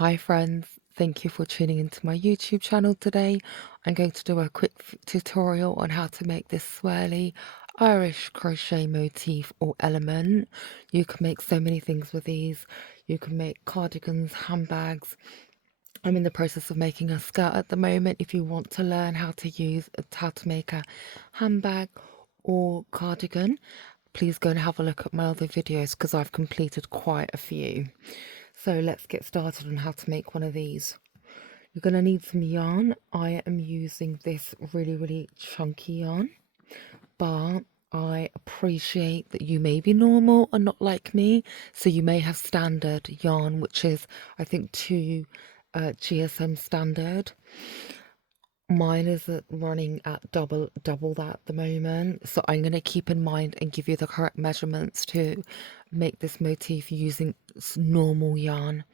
Hi friends, thank you for tuning into my YouTube channel today. I'm going to do a quick tutorial on how to make this swirly Irish crochet motif or element. You can make so many things with these. You can make cardigans, handbags. I'm in the process of making a skirt at the moment. If you want to learn how to make a handbag or cardigan, please go and have a look at my other videos because I've completed quite a few. So let's get started on how to make one of these. You're going to need some yarn. I am using this really chunky yarn, but I appreciate that you may be normal and not like me, so you may have standard yarn, which is I think 2 GSM standard. Mine is running at double that at the moment, so I'm going to keep in mind and give you the correct measurements to make this motif using normal yarn.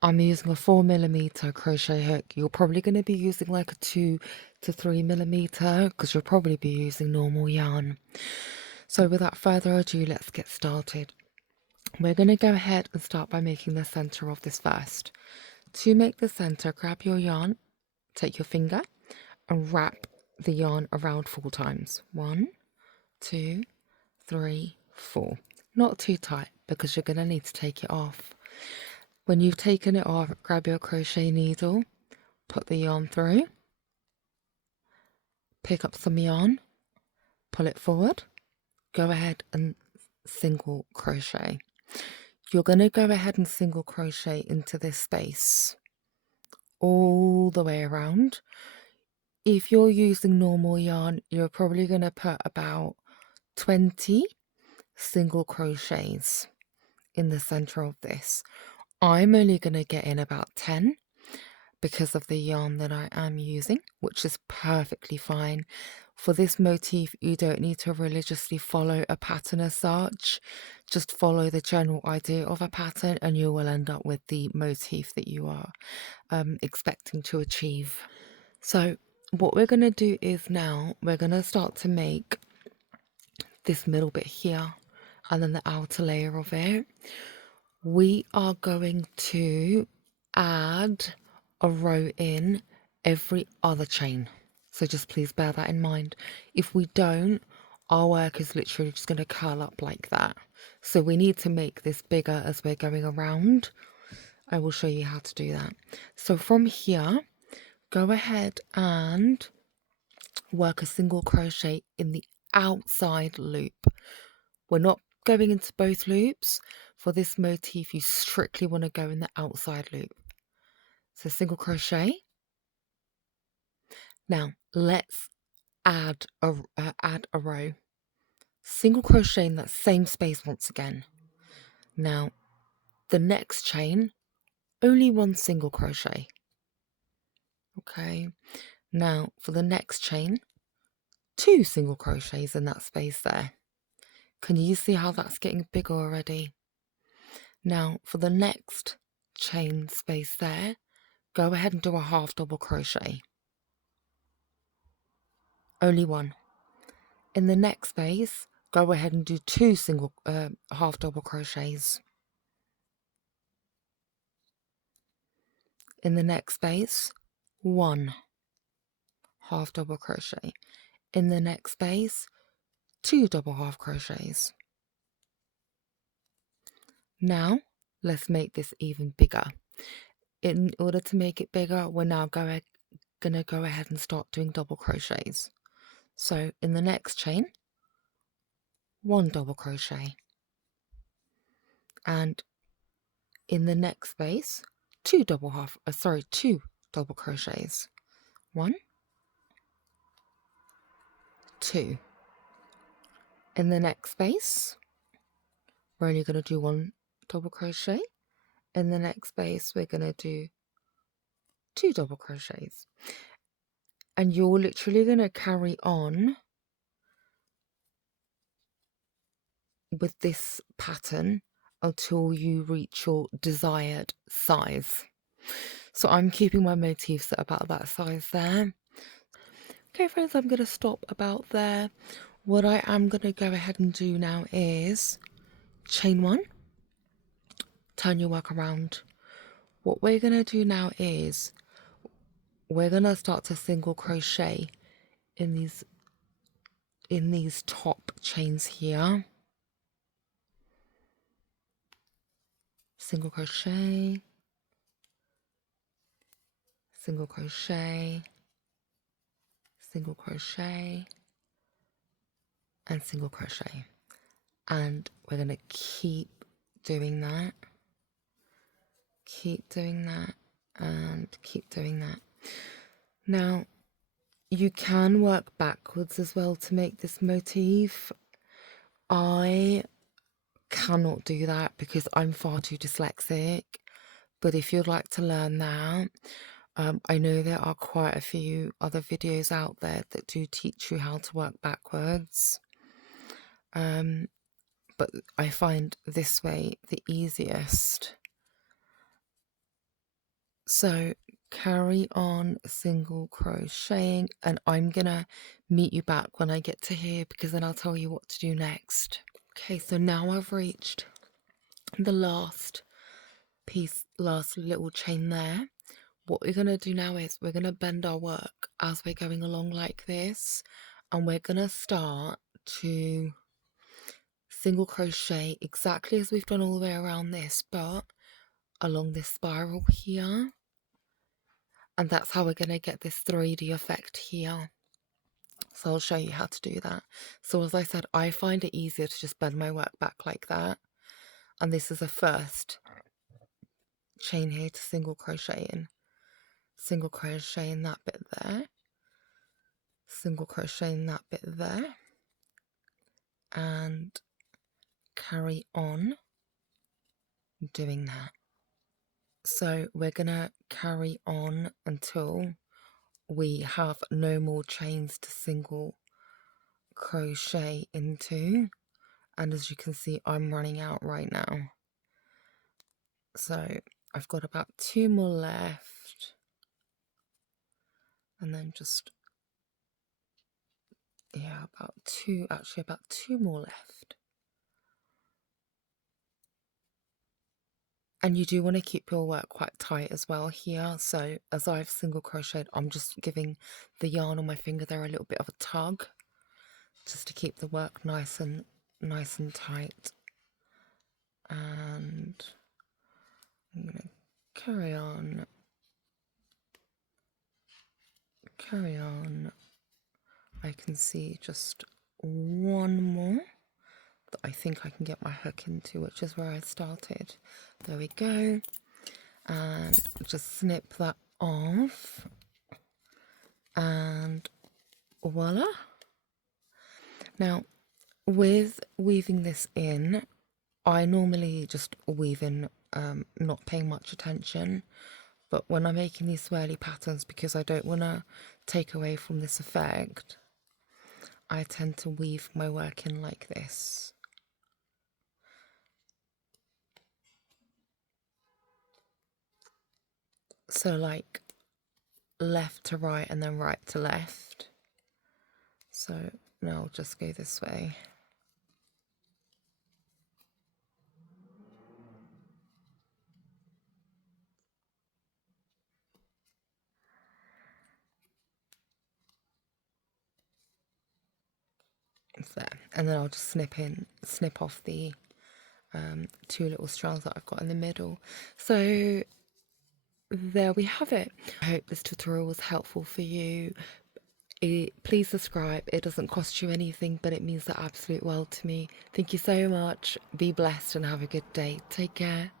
I'm using a 4mm crochet hook. You're probably going to be using like a 2 to 3mm because you'll probably be using normal yarn. So without further ado, let's get started. We're going to go ahead and start by making the center of this first. To make the center, grab your yarn, take your finger and wrap the yarn around 4 times. 1, 2, 3, 4. Not too tight because you're going to need to take it off. When you've taken it off, grab your crochet needle, put the yarn through, pick up some yarn, pull it forward, go ahead and single crochet. You're going to go ahead and single crochet into this space all the way around. If you're using normal yarn, you're probably going to put about 20 single crochets in the center of this. I'm only going to get in about 10 because of the yarn that I am using, which is perfectly fine. For this motif, you don't need to religiously follow a pattern as such. Just follow the general idea of a pattern and you will end up with the motif that you are expecting to achieve. So what we're going to do is now we're going to start to make this middle bit here and then the outer layer of it. We are going to add a row in every other chain, so just please bear that in mind. If we don't, our work is literally just going to curl up like that, so we need to make this bigger as we're going around. I will show you how to do that. So from here, go ahead and work a single crochet in the outside loop. We're not going into both loops. For this motif, you strictly want to go in the outside loop. So single crochet. Now let's add a row. Single crochet in that same space once again. Now the next chain, only one single crochet. Okay. Now for the next chain, 2 single crochets in that space there. Can you see how that's getting bigger already? Now for the next chain space there, go ahead and do a half double crochet. Only one. In the next space, go ahead and do 2 single half double crochets. In the next space, 1 half double crochet. In the next space, 2 double half crochets. Now let's make this even bigger. In order to make it bigger, we're now gonna go ahead and start doing double crochets. So in the next chain, 1 double crochet, and in the next space, 2 double crochets. 1, 2. In the next space, we're only going to do 1 double crochet. In the next space, we're going to do 2 double crochets. And you're literally going to carry on with this pattern until you reach your desired size. So I'm keeping my motifs at about that size there. Okay friends, I'm going to stop about there. What I am going to go ahead and do now is chain 1, turn your work around. What we're going to do now is we're going to start to single crochet in these top chains here. Single crochet, single crochet, single crochet, and single crochet. And we're going to keep doing that, keep doing that, and keep doing that. Now, you can work backwards as well to make this motif. I cannot do that because I'm far too dyslexic, but if you'd like to learn that, I know there are quite a few other videos out there that do teach you how to work backwards, but I find this way the easiest. So carry on single crocheting, and I'm gonna meet you back when I get to here because then I'll tell you what to do next. Okay, so now I've reached the last piece, last little chain there. What we're going to do now is we're going to bend our work as we're going along like this, and we're going to start to single crochet exactly as we've done all the way around this, but along this spiral here, and that's how we're going to get this 3D effect here. So I'll show you how to do that. So as I said, I find it easier to just bend my work back like that, and this is a first chain here to single crochet in. Single crochet in that bit there, single crochet in that bit there, and carry on doing that. So we're gonna carry on until we have no more chains to single crochet into, and as you can see, I'm running out right now. So I've got about 2 more left, and then just, yeah, about 2 more left. And you do want to keep your work quite tight as well here. So as I've single crocheted, I'm just giving the yarn on my finger there a little bit of a tug, just to keep the work nice and tight. And I'm going to carry on. I can see just one more that I think I can get my hook into, which is where I started. There we go. And just snip that off, and voila. Now, with weaving this in, I normally just weave in, not paying much attention, but when I'm making these swirly patterns, because I don't want to take away from this effect, I tend to weave my work in like this. So like left to right and then right to left. So now I'll just go this way. There, and then I'll just snip off the 2 little strands that I've got in the middle. So there we have it. I hope this tutorial was helpful for you. Please subscribe. It doesn't cost you anything, but it means the absolute world to me. Thank you so much. Be blessed and have a good day. Take care.